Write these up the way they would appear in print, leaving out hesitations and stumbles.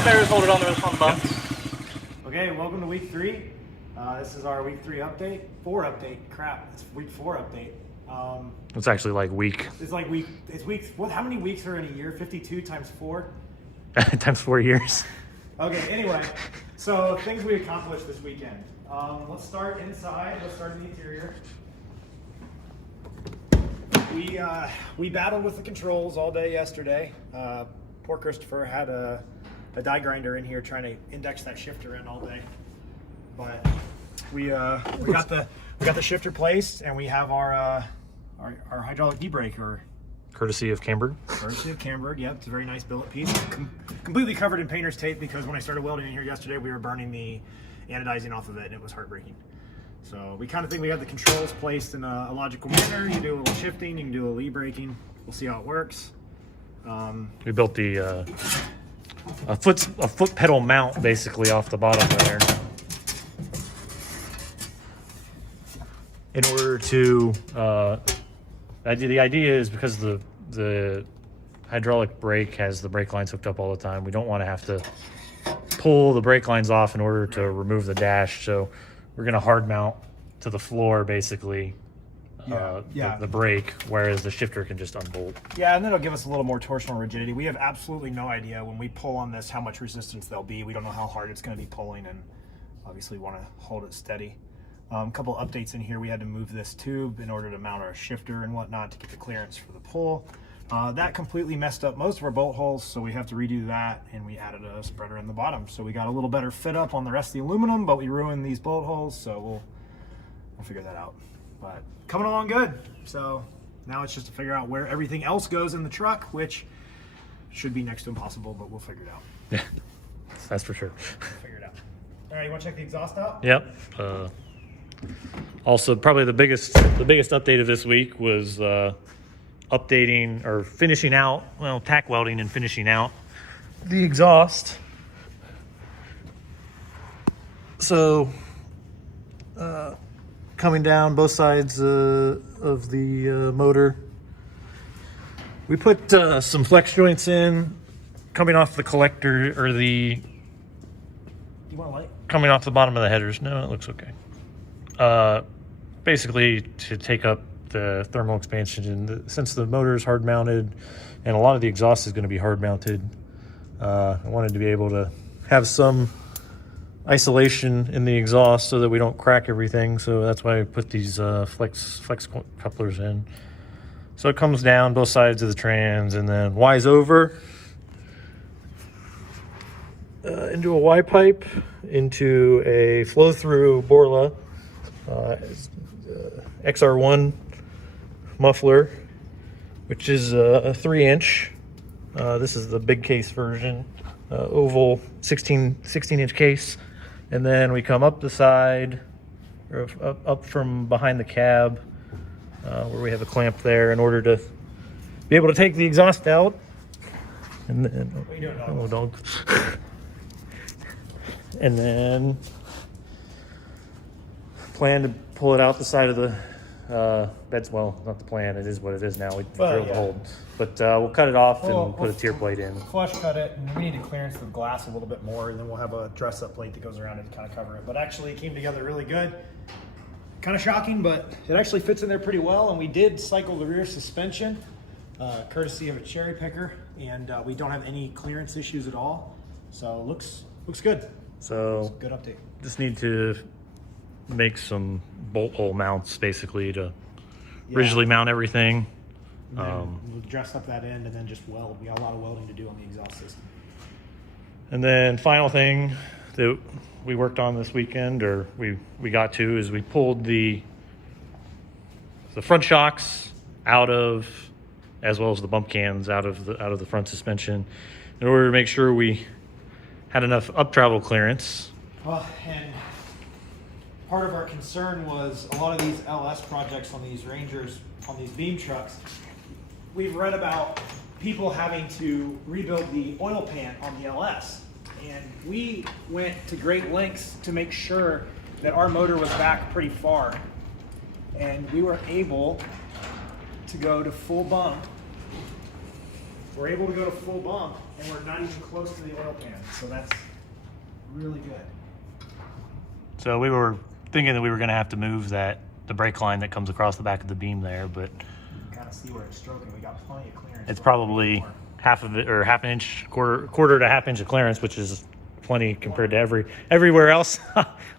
right, Bears, hold it on the bump. Okay, welcome to week 3. This is our week 3 update. 4 update. Crap, it's week 4 update. It's actually like week. It's weeks. What? How many weeks are in a year? 52 times 4. Times 4 years. Okay. Anyway, so things we accomplished this weekend. Let's start inside. Let's start in the interior. We battled with the controls all day yesterday. Poor Christopher had a die grinder in here trying to index that shifter in all day, but we got the shifter placed, and we have our hydraulic D-brake, or Courtesy of Camberg. Courtesy of Camberg. Yep, it's a very nice billet piece. Completely covered in painter's tape because when I started welding in here yesterday, we were burning the anodizing off of it, and it was heartbreaking. So we kind of think we have the controls placed in a logical manner. You do a little shifting, you can do a little e-braking. We'll see how it works. We built the a foot pedal mount basically off the bottom there. In order to, the idea is because the hydraulic brake has the brake lines hooked up all the time. We don't want to have to pull the brake lines off in order to remove the dash. So we're going to hard mount to the floor basically. The brake, whereas the shifter can just unbolt. Yeah, and then it'll give us a little more torsional rigidity. We have absolutely no idea when we pull on this how much resistance there'll be. We don't know how hard it's going to be pulling, and obviously want to hold it steady. A couple updates in here. We had to move this tube in order to mount our shifter and whatnot to get the clearance for the pull. That completely messed up most of our bolt holes, so we have to redo that, and we added a spreader in the bottom. So we got a little better fit up on the rest of the aluminum, but we ruined these bolt holes, so we'll figure that out. But coming along good. So now it's just to figure out where everything else goes in the truck, which should be next to impossible, but we'll figure it out. Yeah, that's for sure. We'll figure it out. All right, you want to check the exhaust out? Yep. Also, probably the biggest update of this week was updating or finishing out, tack welding and finishing out the exhaust. So, coming down both sides of the motor, we put some flex joints in coming off the collector, or You want light? coming off the bottom of the headers. No, it looks okay. Basically to take up the thermal expansion, and since the motor is hard mounted and a lot of the exhaust is going to be hard mounted, I wanted to be able to have some isolation in the exhaust so that we don't crack everything. So that's why I put these flex couplers in. So it comes down both sides of the trans and then Y's over into a Y pipe, into a flow-through Borla XR1 muffler, which is a 3-inch. This is the big case version, oval 16-inch case. And then we come up the side, or up from behind the cab, where we have a clamp there in order to be able to take the exhaust out. And then, What are you doing, dog? And then plan to pull it out the side of the beds. Well, not the plan. It is what it is now. We drilled the hole, but we'll cut it off and put a tier plate in. Flush cut it, and we need to clearance the glass a little bit more, and then we'll have a dress-up plate that goes around it to kind of cover it. But actually, it came together really good. Kind of shocking, but it actually fits in there pretty well. And we did cycle the rear suspension, courtesy of a cherry picker, and we don't have any clearance issues at all. So looks good. So Good update. just need to make some bolt hole mounts basically to rigidly mount everything. We'll dress up that end and then just weld. We got a lot of welding to do on the exhaust system. And then final thing that we worked on this weekend, or we got to, is we pulled the front shocks out of, as well as the bump cans out of the front suspension, in order to make sure we had enough up travel clearance. Well, and part of our concern was a lot of these LS projects on these Rangers, on these beam trucks, we've read about people having to rebuild the oil pan on the LS. And we went to great lengths to make sure that our motor was back pretty far. And we were able to go to full bump we're able to go to full bump, and we're not even close to the oil pan. So that's really good. So we were thinking that we were going to have to move the brake line that comes across the back of the beam there, but You can kind of see where it's stroking. We got plenty of clearance. it's probably half of it, or half an inch, quarter to half inch of clearance, which is plenty compared to everywhere else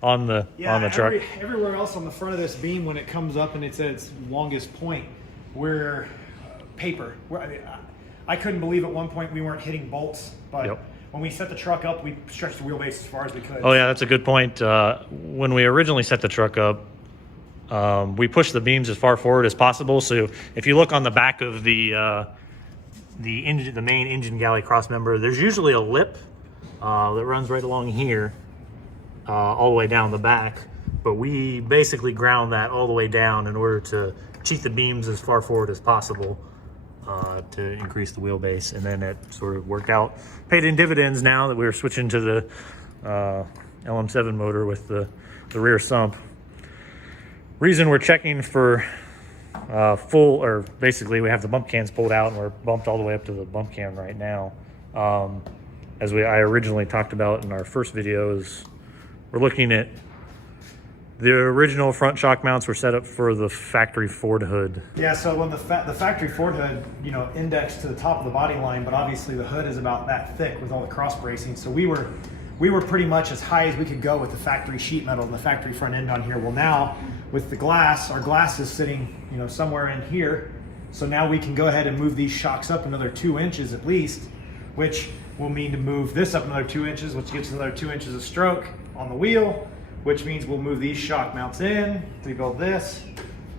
on the truck. Everywhere else on the front of this beam, when it comes up and it's at its longest point, we're paper. I couldn't believe at one point we weren't hitting bolts, but when we set the truck up, we stretched the wheelbase as far as we could. Oh yeah, that's a good point. When we originally set the truck up, we pushed the beams as far forward as possible. So if you look on the back of the main engine galley cross member, there's usually a lip that runs right along here, all the way down the back. But we basically ground that all the way down in order to cheat the beams as far forward as possible to increase the wheelbase. And then it sort of worked out, paid in dividends now that we're switching to the LM7 motor with the rear sump. Reason we're checking for full, or basically we have the bump cans pulled out and we're bumped all the way up to the bump can right now. As I originally talked about in our first videos, we're looking at the original front shock mounts were set up for the factory Ford hood. Yeah, so when the factory Ford hood, indexed to the top of the body line, but obviously the hood is about that thick with all the cross bracing. So we were pretty much as high as we could go with the factory sheet metal and the factory front end on here. Well, now with the glass, our glass is sitting, somewhere in here. So now we can go ahead and move these shocks up another 2 inches at least, which will mean to move this up another 2 inches, which gives another 2 inches of stroke on the wheel, which means we'll move these shock mounts in, rebuild this,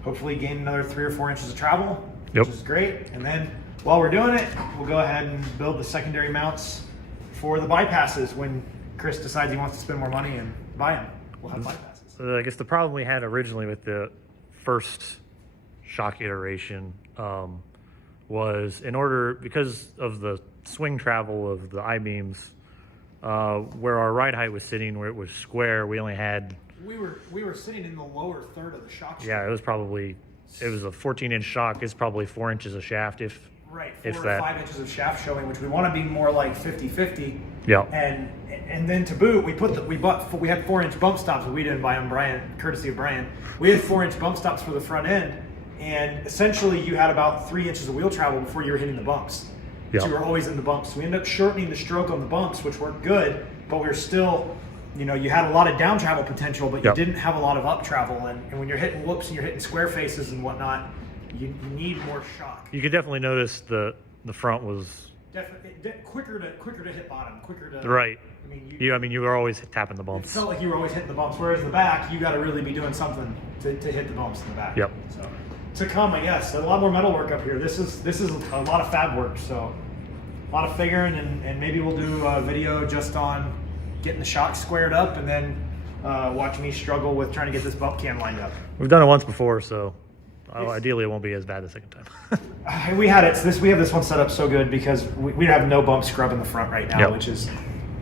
hopefully gain another 3 or 4 inches of travel, which is great. And then while we're doing it, we'll go ahead and build the secondary mounts for the bypasses when Chris decides he wants to spend more money and buy them. We'll have bypasses. So I guess the problem we had originally with the first shock iteration was because of the swing travel of the I-beams, where our ride height was sitting, where it was square, we only had... We were sitting in the lower third of the shock shaft. Yeah, it was a 14-inch shock. It's probably 4 inches of shaft, if right, 4 if or that. 5 inches of shaft showing, which we want to be more like 50-50. Yeah. And then to boot, we had 4-inch bump stops, but we didn't buy them, Brian, courtesy of Brian. We had 4-inch bump stops for the front end, and essentially you had about 3 inches of wheel travel before you were hitting the bumps. Yeah. So you were always in the bumps. So we ended up shortening the stroke on the bumps, which worked good, but we were still, you had a lot of down travel potential, but you didn't have a lot of up travel. And when you're hitting whoops and you're hitting square faces and whatnot, you need more shock. You could definitely notice the front was quicker to hit bottom, quicker to... Right. I mean, you were always tapping the it bumps. felt like you were always hitting the bumps, whereas the back, you got to really be doing something to hit the bumps in the back. Yep. So to come, I guess. A lot more metal work up here. This is a lot of fab work, so a lot of figuring, and maybe we'll do a video just on getting the shocks squared up, and then watch me struggle with trying to get this bump can lined up. We've done it once before, so ideally it won't be as bad the second time. We have this one set up so good because we have no bump scrub in the front right now, which is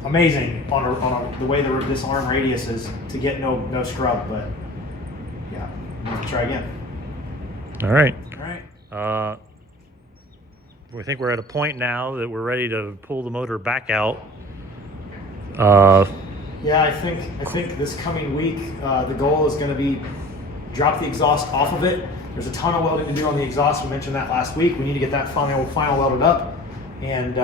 amazing on the way this arm radius is to get no scrub. But yeah, we'll try again. All right. We think we're at a point now that we're ready to pull the motor back out. Yeah, I think this coming week the goal is going to be drop the exhaust off of it. There's a ton of welding to do on the exhaust. We mentioned that last week. We need to get that final welded up, and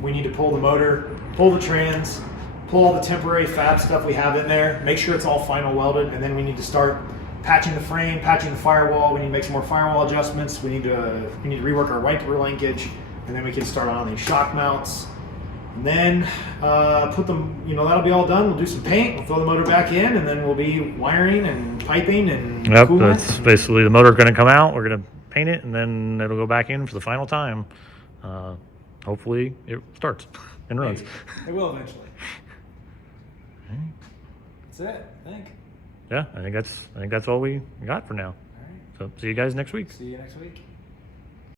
we need to pull the motor, pull the trans, pull all the temporary fab stuff we have in there, make sure it's all final welded, and then we need to start patching the frame, patching the firewall. We need to make some more firewall adjustments. We need to rework our wiper linkage, and then we can start on these shock mounts. And then put them, that'll be all done. We'll do some paint, we'll throw the motor back in, and then we'll be wiring and piping and coolant. That's basically the motor going to come out. We're going to paint it, and then it'll go back in for the final time. Hopefully it starts and runs. Maybe. It will eventually. That's it, I think. Yeah, I think that's all we got for now. All right. So see you guys next week. See you next week.